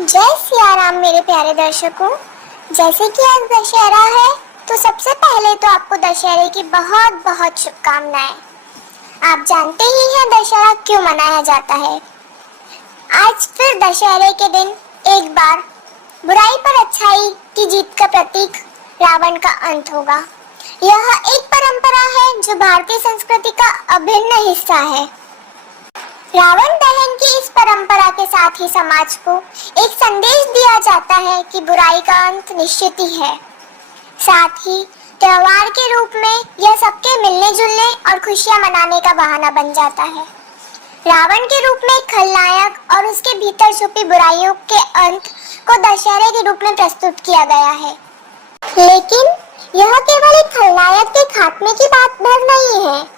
जय सिया राम मेरे प्यारे दर्शकों। जैसे कि आज दशहरा है तो सबसे पहले तो आपको दशहरे की बहुत बहुत शुभकामनाएं। आप जानते ही हैं दशहरा क्यों मनाया जाता है। आज फिर दशहरे के दिन एक बार बुराई पर अच्छाई की जीत का प्रतीक रावण का अंत होगा। यह एक परंपरा है जो भारतीय संस्कृति का अभिन्न हिस्सा है। रावण दहन की इस परंपरा के साथ ही समाज को एक संदेश दिया जाता है कि बुराई का अंत निश्चित ही है। साथ ही त्योहार के रूप में यह सबके मिलने जुलने और खुशियां मनाने का बहाना बन जाता है। रावण के रूप में खलनायक और उसके भीतर छुपी बुराइयों के अंत को दशहरे के रूप में प्रस्तुत किया गया है। लेकिन यह केवल एक खलनायक के खात्मे की बात भर नहीं है।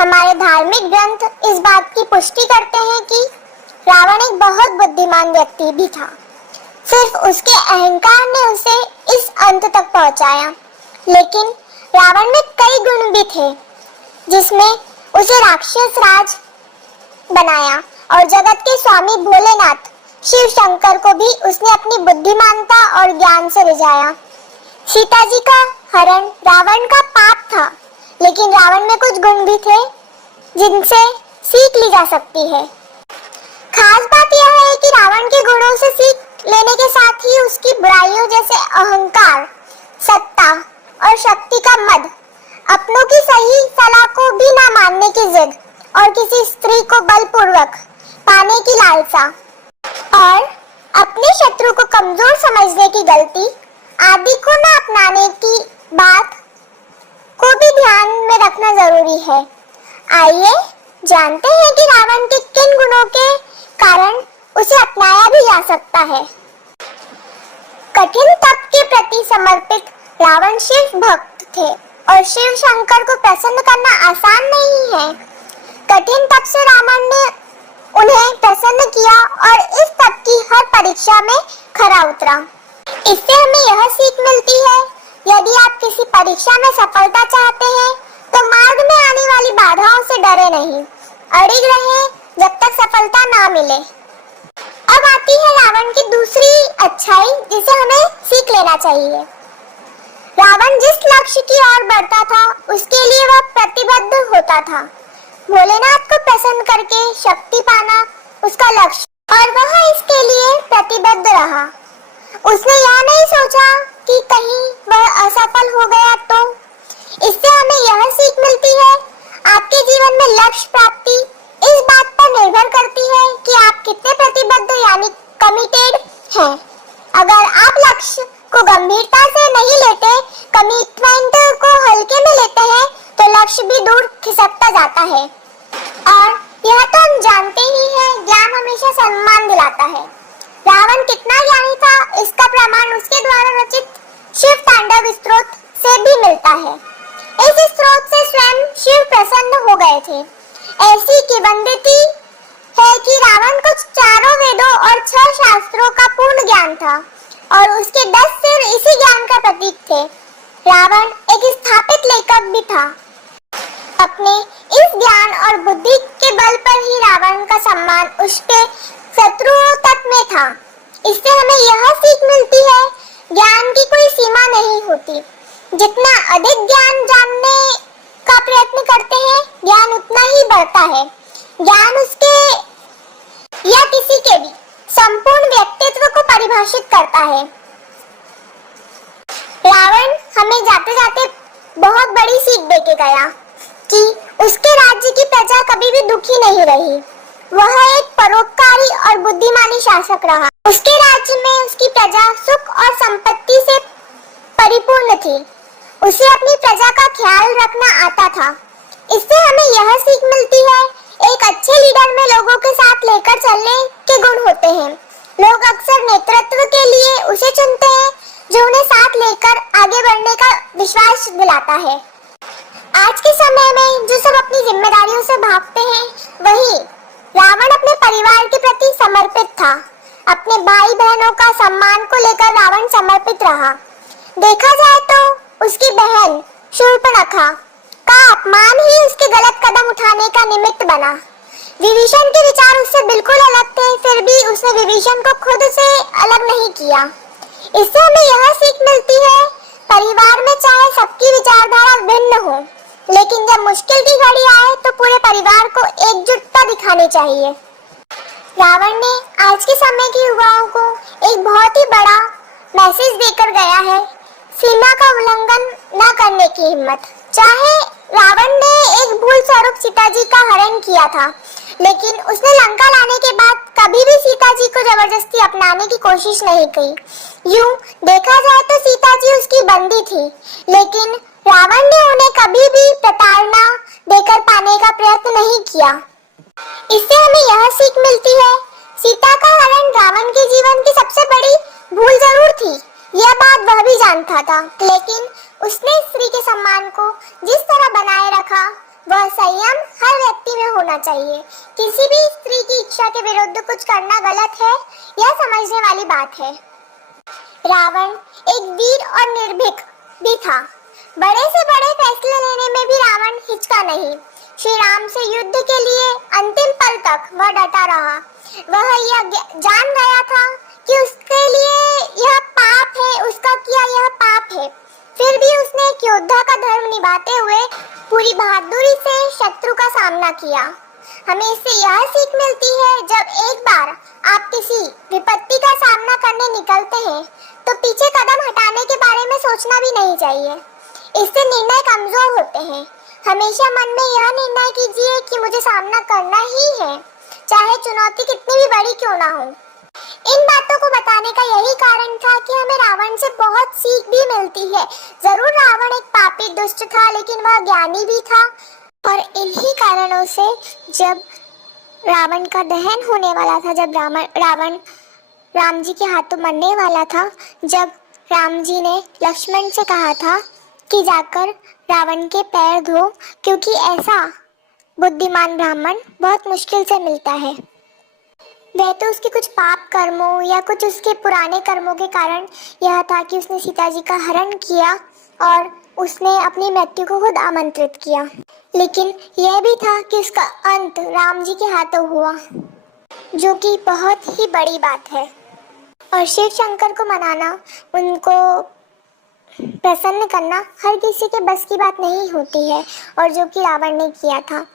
हमारे धार्मिक ग्रंथ इस बात की पुष्टि करते हैं कि रावण एक बहुत बुद्धिमान व्यक्ति भी था। सिर्फ उसके अहंकार ने उसे इस अंत तक पहुंचाया। लेकिन रावण में कई गुण भी थे जिसमें उसे राक्षस राज बनाया और जगत के स्वामी भोलेनाथ शिव शंकर को भी उसने अपनी बुद्धिमानता और ज्ञान से रिझाया। सीता जी का हरण रावण का पाप था, लेकिन रावण में कुछ गुण भी थे जिनसे सीख ली जा सकती है। खास बात यह है कि रावण के गुणों से सीख लेने के साथ ही उसकी बुराइयों जैसे अहंकार, सत्ता और शक्ति का मद, अपनों की सही सलाह को भी ना मानने की जिद और किसी स्त्री को बलपूर्वक पाने की लालसा और अपने शत्रु को कमजोर समझने की गलती आदि को न अपनाने की बात को भी ध्यान में रखना जरूरी है। आइए जानते हैं कि रावण के किन गुणों के कारण उसे अपनाया भी जा सकता है। कठिन तप के प्रति समर्पित रावण शिव भक्त थे और शिव शंकर को प्रसन्न करना आसान नहीं है। कठिन तप से रावण ने उन्हें प्रसन्न किया और इस तप की हर परीक्षा में खरा उतरा। इससे हमें यह सीख मिलती है, यदि आप किसी परीक्षा में सफलता चाहते हैं तो मार्ग में आने वाली बाधाओं से डरे नहीं, अड़िग रहें जब तक सफलता ना मिले। अब आती है रावण की दूसरी अच्छाई जिसे हमें सीख लेना चाहिए। रावण जिस लक्ष्य की ओर बढ़ता था उसके लिए वह प्रतिबद्ध होता था। भोलेनाथ को प्रसन्न करके शक्ति पाना उसका लक्ष्य और वह इसके लिए प्रतिबद्ध रहा। उसने यह नहीं सोचा कि कहीं वह असफल हो गया तो। इससे हमें यह सीख मिलती है, आपके जीवन में लक्ष्य प्राप्ति इस बात पर निर्भर करती है कि आप कितने प्रतिबद्ध यानी कमिटेड हैं। अगर आप लक्ष्य को गंभीरता से नहीं लेते, कमिटमेंट को हल्के में लेते हैं तो लक्ष्य भी दूर खिसकता जाता है। और यह तो हम जानते ही हैं, ज्ञान हमेशा सम्मान दिलाता है। रावण कितना ज्ञानी था इसका प्रमाण उसके द्वारा रचित शिव तांडव स्तोत्र से भी मिलता है। इस स्तोत्र से स्वयं शिव प्रसन्न हो गए थे। ऐसी किंवदंती है कि रावण को चारों वेदों और 6 शास्त्रों का पूर्ण ज्ञान था और उसके 10 सिर इसी ज्ञान का प्रतीक थे। रावण एक स्थापित लेखक भी था। अपने इस ज्ञान और बुद्धि के बल पर ही रावण का सम्मान उसके शत्रुओं तक में था। इससे हमें यह सीख मिलती है, ज्ञान की कोई सीमा नहीं होती। जितना अधिक ज्ञान जानने का प्रयत्न करते हैं, ज्ञान उतना ही बढ़ता है। ज्ञान उसके या किसी के भी संपूर्ण व्यक्तित्व को परिभाषित करता है। रावण हमें जाते जाते बहुत बड़ी सीख देके गया कि उसके राज्य की प्रजा कभी भी दुखी नहीं रही। वह एक परोपकारी और बुद्धिमानी शासक रहा। उसके राज्य में उसकी प्रजा सुख और संपत्ति से परिपूर्ण थी। उसे अपनी प्रजा का ख्याल रखना आता था। इससे हमें यह सीख मिलती है, एक अच्छे लीडर में लोगों के साथ लेकर चलने के गुण होते हैं। लोग अक्सर नेतृत्व के लिए उसे चुनते हैं जो उन्हें साथ लेकर आगे बढ़ने का विश्वास दिलाता है। आज के समय में जो सब अपनी जिम्मेदारियों से भागते हैं, वही रावण अपने परिवार के प्रति समर्पित था। अपने भाई बहनों का सम्मान को लेकर रावण समर्पित रहा। देखा जाए तो उसकी बहन शूर्पणखा का अपमान ही उसके गलत कदम उठाने का निमित्त बना। विभीषण के विचार उससे बिल्कुल अलग थे, फिर भी उसने विभीषण को खुद से अलग नहीं किया। इससे हमें यह सीख मिलती है, परिवार में चाहे सबकी विचारधारा भिन्न हो, लेकिन जब मुश्किल की घड़ी आए तो पूरे परिवार को एकजुटता दिखानी चाहिए। रावण ने आज के समय के युवाओं को एक बहुत ही बड़ा मैसेज देकर गया है, सीमा का उल्लंघन न करने की हिम्मत। चाहे रावण ने एक भूल स्वरूप सीता जी का हरण किया था, लेकिन उसने लंका लाने के बाद कभी भी सीता जी को जबरदस्ती अपनाने की कोशिश नहीं की। यूं देखा जाए तो सीता जी उसकी बंदी थी, लेकिन रावण ने उन्हें कभी भी प्रताड़ना देकर पाने का प्रयत्न नहीं किया। इससे हमें यह सीख मिलती है, सीता का हरण रावण के जीवन की सबसे बड़ी भूल जरूर थी, यह बात वह भी जानता था, लेकिन उसने स्त्री के सम्मान को जिस तरह बनाए रखा, वह संयम हर व्यक्ति में होना चाहिए। किसी भी स्त्री की इच्छा के विरुद्ध कुछ करना गलत है, यह समझने वाली बात है। रावण एक वीर और निर्भीक भी था। बड़े से बड़े फैसले लेने में भी रावण हिचका नहीं। श्री राम से युद्ध के लिए अंतिम पल तक वह डटा रहा। वह यह जान गया था कि उसके लिए यह पाप है, उसका किया यह पाप है। फिर भी उसने एक योद्धा का धर्म निभाते हुए पूरी बहादुरी से शत्रु का सामना किया। हमें इससे यह सीख मिलती है, जब एक बार आप किसी विपत्ति का सामना करने निकलते हैं तो पीछे कदम हटाने के बारे में सोचना भी नहीं चाहिए। इससे निर्णय कमजोर होते हैं। हमेशा मन में यह निर्णय कीजिए कि मुझे सामना करना ही है, चाहे चुनौती कितनी भी बड़ी क्यों ना हो। इन बातों को बताने का यही कारण था कि हमें रावण से बहुत सीख भी मिलती है। जरूर रावण एक पापी दुष्ट था, लेकिन वह ज्ञानी भी था, और इन्हीं कारणों से जब रावण का दहन होने वाला था, जब रावण राम जी के हाथों मरने वाला था, जब राम जी ने लक्ष्मण से कहा था कि जाकर रावण के पैर धो, क्योंकि ऐसा बुद्धिमान ब्राह्मण बहुत मुश्किल से मिलता है। वह तो उसके कुछ पाप कर्मों या कुछ उसके पुराने कर्मों के कारण यह था कि उसने सीता जी का हरण किया और उसने अपनी मृत्यु को खुद आमंत्रित किया, लेकिन यह भी था कि उसका अंत राम जी के हाथों हुआ, जो कि बहुत ही बड़ी बात है। और शिव शंकर को मनाना, उनको प्रसन्न करना हर किसी के बस की बात नहीं होती है, और जो कि रावण ने किया था।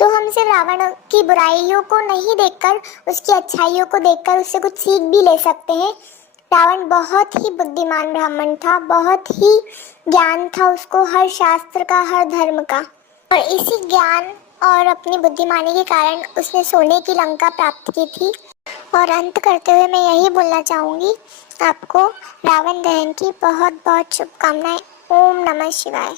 तो हम सिर्फ रावण की बुराइयों को नहीं देखकर, उसकी अच्छाइयों को देखकर उससे कुछ सीख भी ले सकते हैं। रावण बहुत ही बुद्धिमान ब्राह्मण था, बहुत ही ज्ञान था उसको हर शास्त्र का, हर धर्म का, और इसी ज्ञान और अपनी बुद्धिमानी के कारण उसने सोने की लंका प्राप्त की थी। और अंत करते हुए मैं यही बोलना चाहूँगी आपको, रावण दहन की बहुत बहुत शुभकामनाएं। ओम नमः शिवाय।